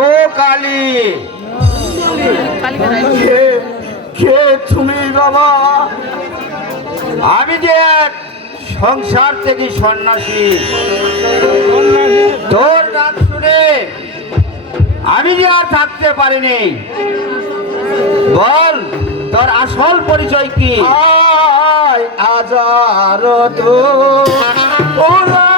ও কালী, কে তুমি বাবা? আমি যে এক সংসার থেকে সন্ন্যাসী। তোর ডাক শুনে আমি যে আর থাকতে পারিনি। বল তোর আসল পরিচয় কি? আয় আজার তো ওরা